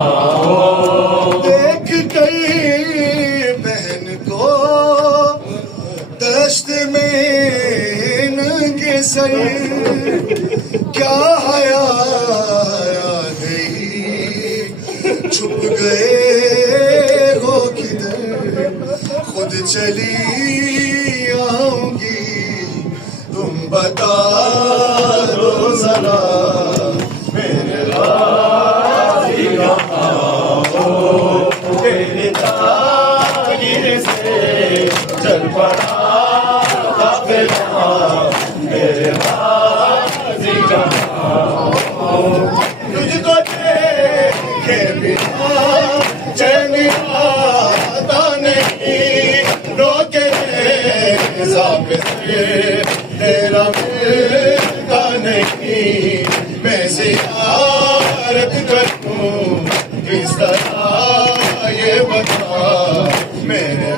دیکھ گئی بہن کو دشت میں ننگے سر، کیا حیا نہیں چھپ گئے ہو کدھر، خود چلی آؤں گی تم بتا دو ذرا میرے غازی کہاں ہو، تیری تاغیر سے چل پڑا قافلہ میرے غازی کہاں ہو، تجھ کو دیکھے بنا چین آتا نہیں، روکے نظام سے تیرا ملتا نہیں، میں زیارت کروں کس طرح یہ بتا میرے